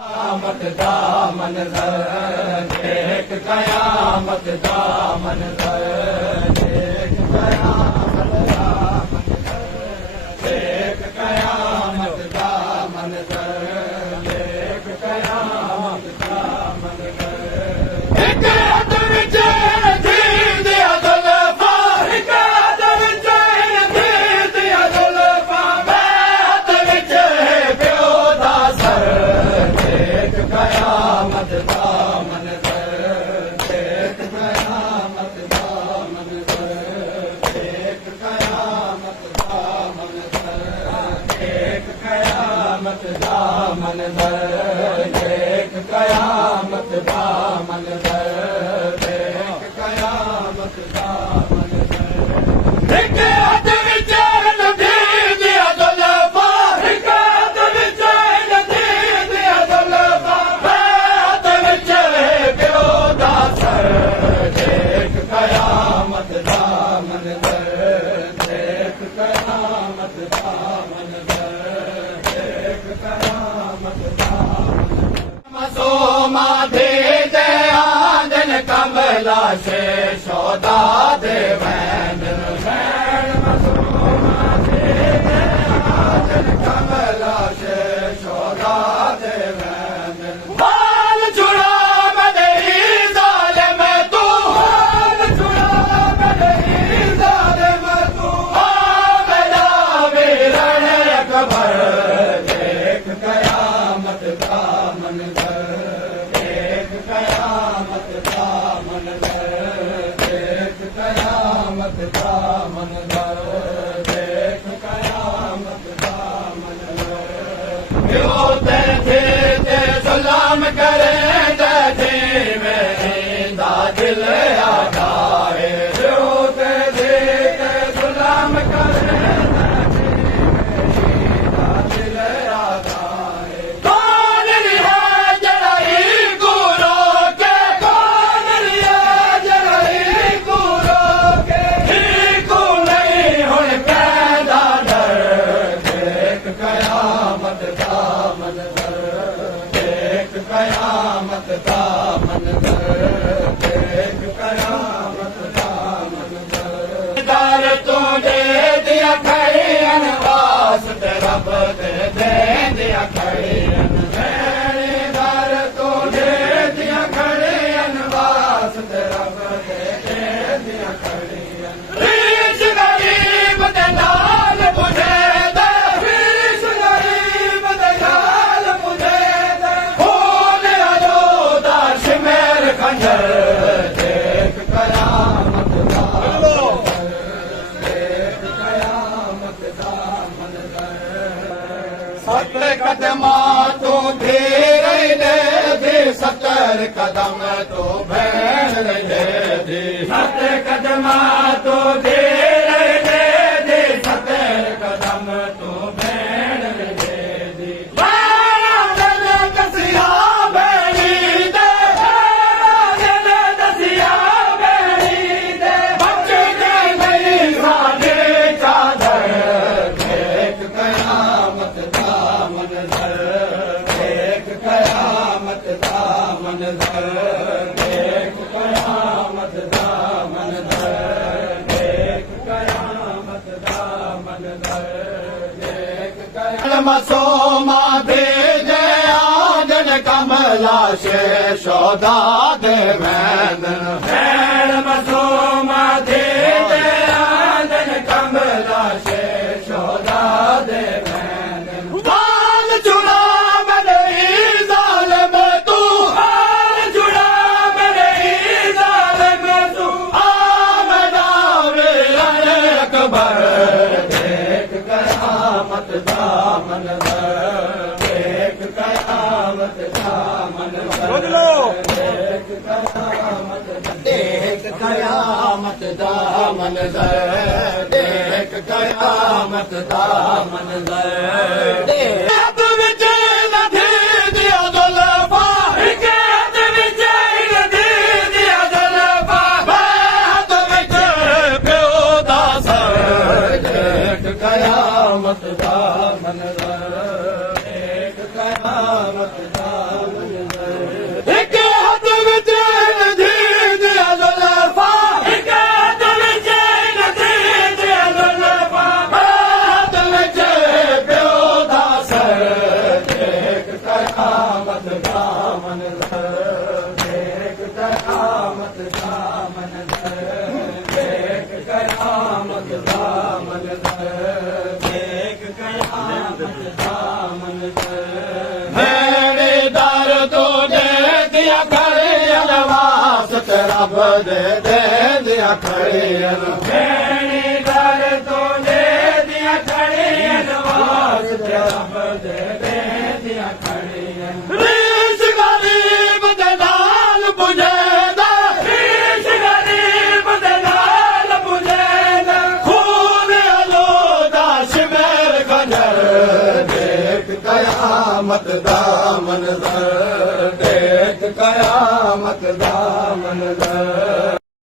कयामत दा मंज़र देख कयामत दा मंज़र देख कयामत दा मंज़र देख कयामत दा मंज़र देख कयामत दा मंज़र एक हथ विच थी दिया ज़ुल्फ़ां एक हथ विच थी दिया ज़ुल्फ़ां हथ विच प्यो दा सर देख कयामत दा मंज़र देख कयामत दा मंज़र देख कयामत दा मंज़र देख कयामत दा मंज़र देख कयामत दा मंज़र देख कयामत दा मंज़र एक हथ विच नदी दिया ज़ुल्फ़ां एक हथ विच नदी दिया ज़ुल्फ़ां हथ विच प्यो दा सर देख कयामत दा मंज़र देख कयामत दा मंज़र देख कयामत दा मसूमा दे आंदन कमला से सौदा दे वैन मसूमा दे आंदन कमला से सौदा दे वैन बाल छुड़ा मदही ज़ालिम तू बाल छुड़ा मदही ज़ालिम तू मेरा वीरन अकबर देख कयामत दा मंज़र देख कयामत दा मंज़र देख कयामत दा मंज़र देख कयामत दा मंज़र प्यो ते सलाम करे थे मेरा दिल आदाए प्यो ते सलाम करे मेरा दिल आदाए कौन रिहा जराई गुरो के कौन रिहा जराई गुरो के को नहीं हुन पैदा डर देख कयामत दा मंज़र देख कयामत दा मंज़र देख कयामत दा मंज़र दर तू दे दिया खड़ियन वास्ते रब दे दिया खड़ियन दर तू दे दिया खड़ियन वास्ते रब दे दिया खड़ियन रीस गरीब दे नाल बुझे दे रीस गरीब दे नाल बुझे दे खून अजोदा शिमेर खंजर देख कयामत दा मंज़र देख कयामत दा मंज़र सत कदमा तो धेर दे 70 कदम तो भैन दे दे 7 कदमा तो धेर दे 70 कदम तो भैन दे दे बारा दिल दसिया बेड़ी दे बारा दिल दसिया बेड़ी दे बच्चे दे नहीं साडे चादर देख कयामत दा मंज़र देख कयामत दा मंज़र देख कयामत दा मंज़र देख कयामत दा मंज़र देख कयामत मसूमा दे आंदन कमला से सौदा दे वैन मसूमा दे आंदन कमला से सौदा दे वैन बाल छुड़ा मदही ज़ालिम तू बाल छुड़ा मदही ज़ालिम तू मेरा वीरन अकबर देख कयामत दा मंज़र देख कयामत दा मंज़र देख कयामत दा मंज़र देख कयामत दा मंज़र हथ विच नदी दिया ज़ुल्फ़ां एक हथ विच नदी दिया ज़ुल्फ़ां हथ विच प्यो दा सर देख कयामत दा मंज़र देख कयामत दा ਦਾ ਮੰਜ਼ਰ ਦੇਖ ਕਿਆਮਤ ਦਾ ਮੰਜ਼ਰ ਮੇਰੇ ਦਰ ਤੋਂ ਦੇ ਦਿਆ ਖੜੇ ਅਲਵਾਸ ਤੇ ਰੱਬ ਦੇ ਦਿਆ ਖੜੇ ਮੇਰੇ ਦਰ ਤੋਂ ਦੇ ਦਿਆ ਖੜੇ ਅਲਵਾਸ ਤੇ ਰੱਬ ਦੇ ਦਿਆ ਖੜੇ ਰੀਸ ਗਰੀਬ ਦੇ ਨਾਲ ਪੁਜੇਦਾ ਰੀਸ ਗਰੀਬ ਦੇ ਨਾਲ ਪੁਜੇਦਾ ਖੂਨ ਅਲੋਦਾ ਸ਼ਮੇਰ ਖੰਜਰ ਦੇਖ ਕਿਆਮਤ ਦਾ ਮੰਜ਼ਰ ਦੇਖ ਕਿਆਮਤ ਦਾ ਮੰਜ਼ਰ